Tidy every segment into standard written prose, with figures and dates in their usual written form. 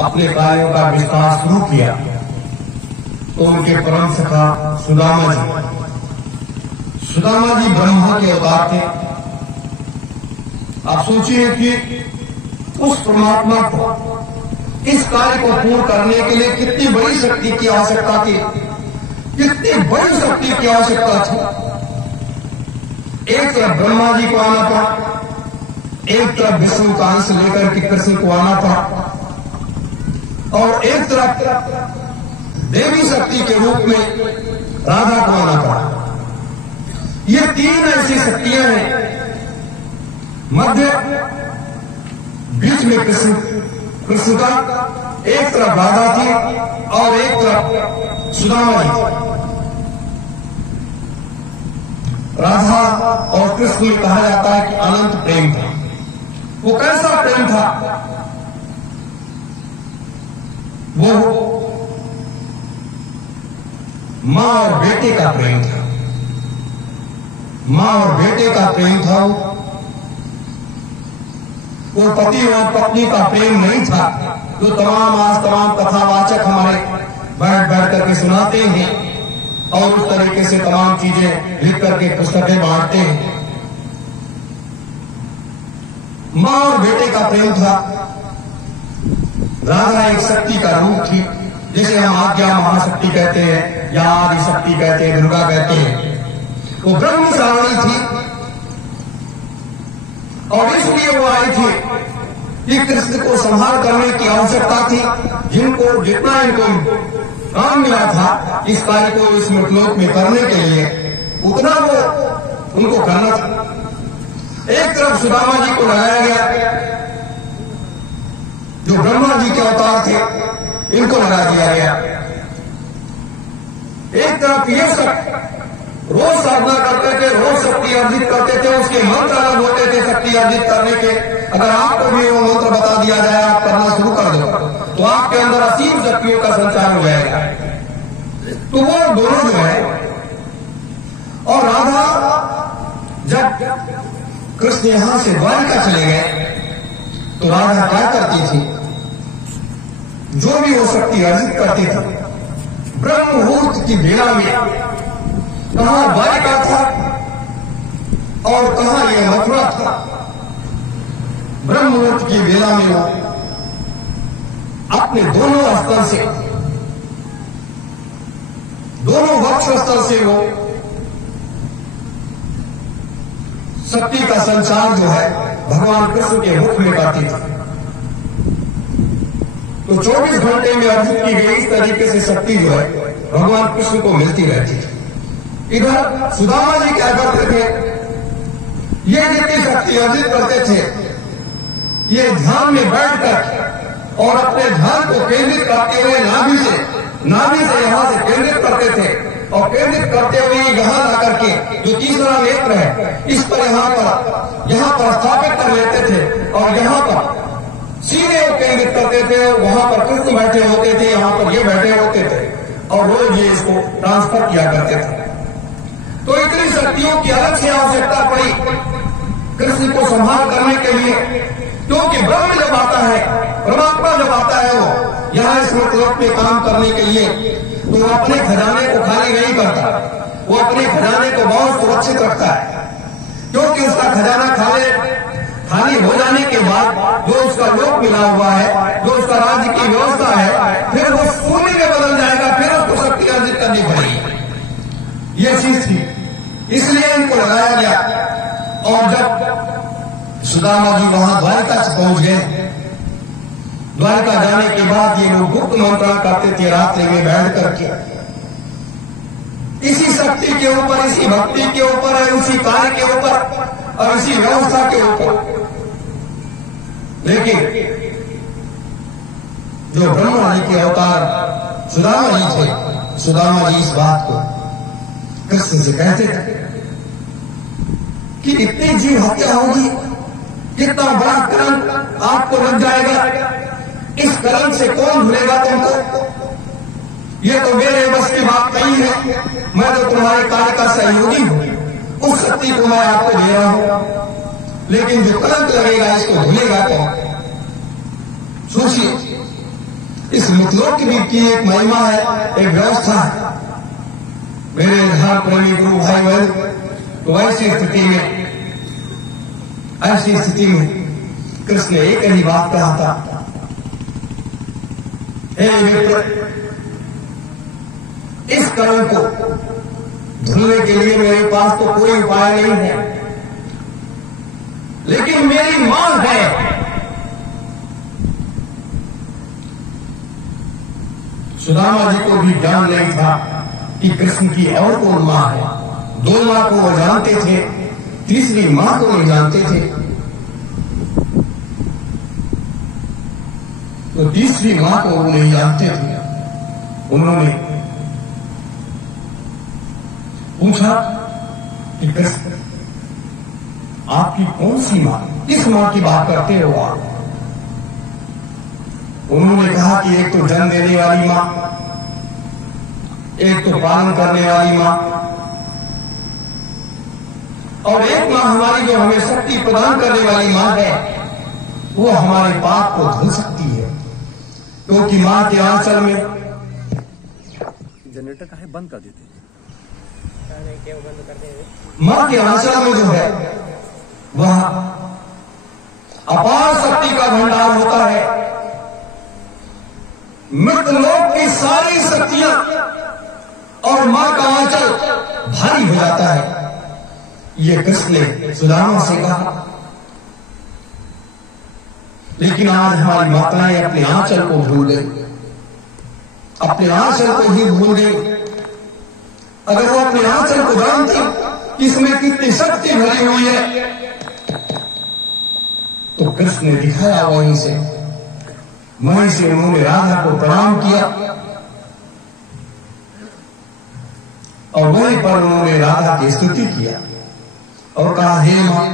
अपने कार्यों का विस्तार शुरू किया तो उनके परम सखा सुदामा जी ब्रह्मा के अवतार थे। आप सोचिए कि उस परमात्मा को इस कार्य को पूर्ण करने के लिए कितनी बड़ी शक्ति की आवश्यकता थी, कितनी बड़ी शक्ति की आवश्यकता थी। एक तरफ ब्रह्मा जी को आना पड़ा, एक तरफ विष्णु का अंश लेकर के कृष्ण को आना पड़ा, और एक तरफ देवी शक्ति के रूप में राधा को आना पड़ा। ये तीन ऐसी शक्तियां हैं, मध्य बीच में कृष्ण का, एक तरफ राधा थी और एक तरफ सुदामा जी। राधा और कृष्ण में कहा जाता है कि अनंत प्रेम था। वो कैसा प्रेम था? वो मां और बेटे का प्रेम था। मां और बेटे का प्रेम था। वो पति और पत्नी का प्रेम नहीं था जो तमाम कथावाचक हमारे बैठ करके सुनाते हैं और उस तरीके से तमाम चीजें लिख करके पुस्तकें बांटते हैं। मां और बेटे का प्रेम था। राधा एक शक्ति का रूप थी, जैसे हम आज्ञा महाशक्ति कहते हैं या आदि शक्ति कहते हैं, दुर्गा कहते हैं। वो ब्रह्म सारणी थी और इसलिए वो आई थी कि कृष्ण को संहार करने की आवश्यकता थी। जितना इनको काम मिला था इस कार्य को इस मृतलोक में करने के लिए, उतना वो उनको करना था। एक तरफ सुदामा जी को लगाया गया, जो ब्रह्मा जी के अवतार थे, इनको लगा दिया गया। एक तरफ ये सब रोज साधना करते थे, रोज शक्ति अर्जित करते थे, उसके मंत्र अलग होते थे शक्ति अर्जित करने के। अगर आपको भी वो मंत्र बता दिया जाए, आप करना शुरू कर दो तो आपके अंदर असीम शक्तियों का संचार हो जाएगा। तो वो दोनों जो है, और राधा जब कृष्ण यहां से द्वारिका चले गए तो राधा क्या करती थी? जो भी वो शक्ति अर्जित करती थी, ब्रह्म मुहूर्त की बेला में कहां द्वारिका था और कहां यह मथुरा था, ब्रह्म मुहूर्त की बेला में वो अपने दोनों अस्तर से, दोनों वक्ष अस्तर से वो शक्ति का संचार जो है भगवान कृष्ण के मुख में करती थी। तो 24 घंटे में अर्जित की गई इस तरीके से शक्ति जो है भगवान कृष्ण को मिलती रहती थी। इधर सुदामा जी क्या करते थे? ये जितनी शक्ति अर्जित करते थे, ये ध्यान में बैठकर और अपने ध्यान को केंद्रित करते हुए नाभि से यहां से केंद्रित करते थे और केंद्रित करते हुए यहां आकर के जो तीसरा नेत्र है इस पर यहां पर स्थापित कर लेते थे और यहां पर सीधे केंद्रित करते थे। वहां पर कृष्ण बैठे होते थे, यहां पर ये बैठे होते थे और रोज ये इसको ट्रांसफर किया करते थे। तो इतनी शक्तियों की अलग से आवश्यकता पड़ी कृष्ण को संहार करने के लिए, क्योंकि ब्रह्म जब आता है, परमात्मा जब आता है वो यहां इस मृतलोक में काम करने के लिए, तो वो अपने खजाने को खाली नहीं करता, वो अपने खजाने को बहुत सुरक्षित रखता है। क्योंकि उसका खजाना खाली हो जाने के बाद जो उसका लोक मिला हुआ है, जो उसका राज्य की व्यवस्था है, फिर वो शून्य में बदल जाएगा, फिर उसको शक्ति अर्जित करनी पड़ेगी। ये चीज थी, इसलिए इनको लगाया गया। और जब सुदामा जी वहां द्वारिका से पहुंच गए, द्वारिका जाने के बाद ये लोग गुप्त मंत्रणा करते थे रात्रि में बैठ करके, इसी शक्ति के ऊपर, इसी भक्ति के ऊपर, उसी कार्य के ऊपर और इसी व्यवस्था के ऊपर। लेकिन जो ब्रह्मा जी के अवतार सुदामा जी थे, सुदामा जी इस बात को कृष्ण से कहते थे कि इतनी जीव हत्या होगी, कितना बड़ा कलंक आपको लग जाएगा, इस कलंक से कौन भूलेगा तुमको? ये तो मेरे बस की बात नहीं है, मैं तो तुम्हारे कार्य का सहयोगी हूं, उस शक्ति को मैं आपको दे रहा हूं, लेकिन जो कलंक लगेगा इसको भूलेगा कौन? सोचिए, इस मिथलोक की एक महिमा है, एक व्यवस्था है। मेरे धर्म प्रेमी गुरु भाई बहन, तो ऐसी स्थिति में कृष्ण ने एक ही बात कहा था, हे मित्र, इस कर्म को धुलने के लिए मेरे पास तो कोई उपाय नहीं है, लेकिन मेरी मां है। सुदामा जी को भी ज्ञान नहीं था कि कृष्ण की और कौन मां है। 2 मां को वो जानते थे, तीसरी मां को नहीं जानते थे। तो तीसरी मां को वो नहीं जानते थे। उन्होंने पूछा कि कृष्ण, आपकी कौन सी मां, किस मां की बात करते हो आप? उन्होंने कहा कि एक तो जन्म देने वाली मां, एक तो पालन करने वाली मां, और एक मां हमारी जो हमें शक्ति प्रदान करने वाली मां है, वो हमारे पाप को धुल सकती है। क्योंकि मां के आंचल में जनरेटर का है, बंद कर देते मां के आंचल में जो है वह अपार शक्ति का भंडार होता है। मृतलोक की सारी शक्तियां और मां का आंचल भारी हो जाता है। ये कृष्ण ने सुदामा से कहा। लेकिन आज हमारी माताएं अपने आंचल को भूल गई, अपने आंचल को ही भूल गई। अगर वो अपने आंचल को जानती कि इसमें कितनी शक्ति भरी हुई है, तो कृष्ण ने दिखाया वहीं से उन्होंने राधा को प्रणाम किया और वहीं पर उन्होंने राधा की स्तुति किया और कहा, हे मां,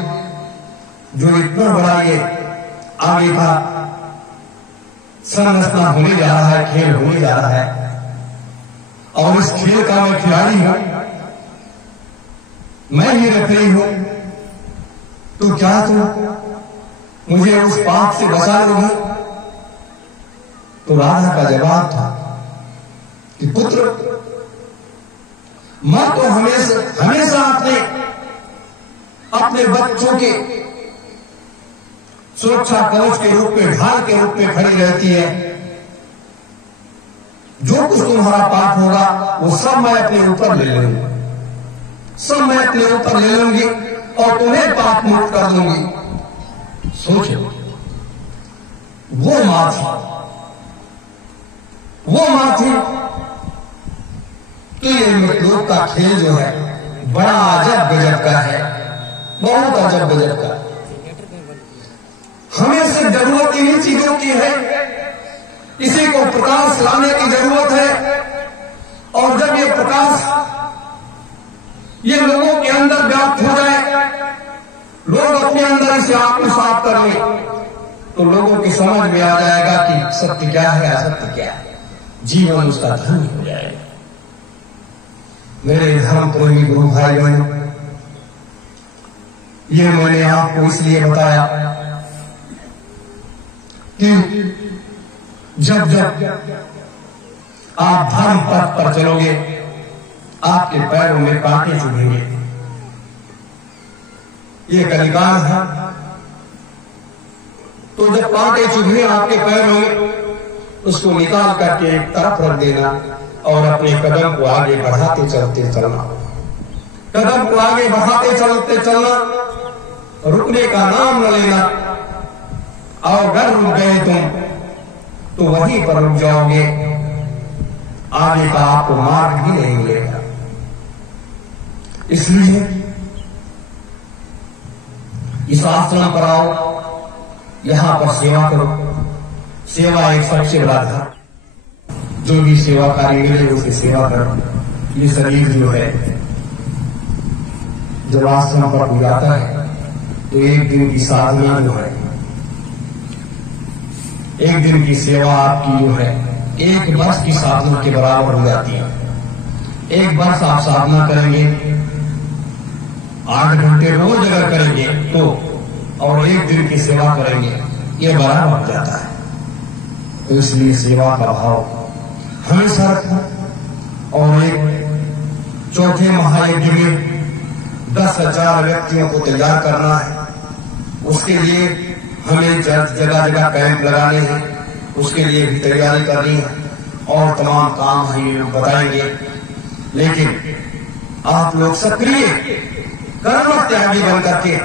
जो इतना बड़ा ये आगे का संरचना होने जा रहा है, खेल होने जा रहा है, और इस खेल का मैं खिलाड़ी हूं, मैं ही रेफरी हूं, तो क्या तुम मुझे उस पाप से बचा लोगी? तो राधा का जवाब था कि पुत्र, मां तो हमेशा अपने बच्चों के सुरक्षा कवच के रूप में, ढाल के रूप में खड़ी रहती है। जो कुछ तुम्हारा पाप होगा वो सब मैं अपने ऊपर ले लूंगी, सब मैं अपने ऊपर ले लूंगी और तुम्हें पाप मुक्त कर दूंगी। सोचो, वो मां थी। तो ये मृतलोक का खेल जो है बड़ा अजब गजब का है, बहुत अजब गजब का। हमें सिर्फ जरूरत इन्हीं चीजों की है, इसी को प्रकाश लाने की जरूरत है। और जब ये प्रकाश ये लोगों के अंदर व्याप्त हो जाए, लोग अपने अंदर इसे आत्मसात कर ले, तो लोगों की समझ में आ जाएगा कि सत्य क्या है, असत्य क्या है, जीवन उसका धन्य हो जाएगा। मेरे धर्म प्रेमी गुरु भाई बहन, ये मैंने आपको इसलिए बताया कि जब आप धर्म पथ पर चलोगे, आपके पैरों में कांटे चुभेंगे। ये कलिकाल है। तो जब कांटे चुभे आपके पैरों में, उसको निकाल करके एक तरफ रख देना और अपने कदम को आगे बढ़ाते चलते चलना, कदम को आगे बढ़ाते चलते चलना, रुकने का नाम न लेना। और अगर रुक गए तुम तो वहीं पर रुक जाओगे, आगे का आपको मार्ग भी नहीं मिलेगा। इसलिए इस आश्रम पर आओ, यहां पर सेवा करो। सेवा एक सबसे बड़ा था। जो भी सेवा कार्य मिले उसे सेवा करो। ये शरीर जो है, जब आश्रम पर हो जाता है तो एक दिन की साधना जो है, एक दिन की सेवा आपकी जो है 1 वर्ष की साधना के बराबर हो जाती है। 1 वर्ष आप साधना करेंगे, 8 घंटे रोज अगर करेंगे तो, और 1 दिन की सेवा करेंगे, ये बराबर हो जाता है। तो इसलिए सेवा का भाव हमेशा रखो। और एक चौथे महायज्ञ में 10,000 व्यक्तियों को तैयार करना है। उसके लिए हमें जगह जगह कैंप लगाने हैं, उसके लिए भी तैयारी करनी है और तमाम काम हम बताएंगे। लेकिन आप लोग सक्रिय कर्म त्यागी बन करके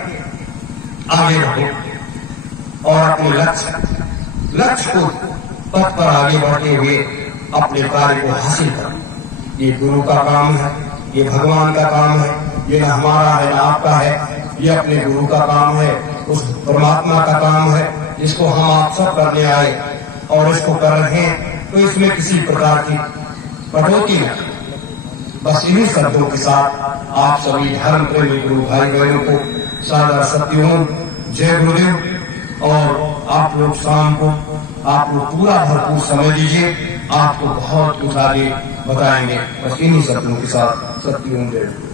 आगे बढ़ो और अपने लक्ष्य को पथ पर आगे बढ़ते हुए अपने कार्य को हासिल करो। ये गुरु का काम है, ये भगवान का काम है, ये न हमारा है न आपका है, ये अपने गुरु का काम है, उस परमात्मा का काम है जिसको हम आप सब करने आए और इसको कर रहे हैं। तो इसमें किसी प्रकार की कटौती न। बस इन्हीं शब्दों के साथ आप सभी धर्म प्रेमी गुरु भाई बहनों को सादर सत्यम जय गुरुदेव। और आप लोग शाम को आप लोग पूरा भरपूर समय दीजिए, आपको बहुत कुछ आगे बताएंगे। बस इन्हीं शब्दों के साथ सत्यम जय।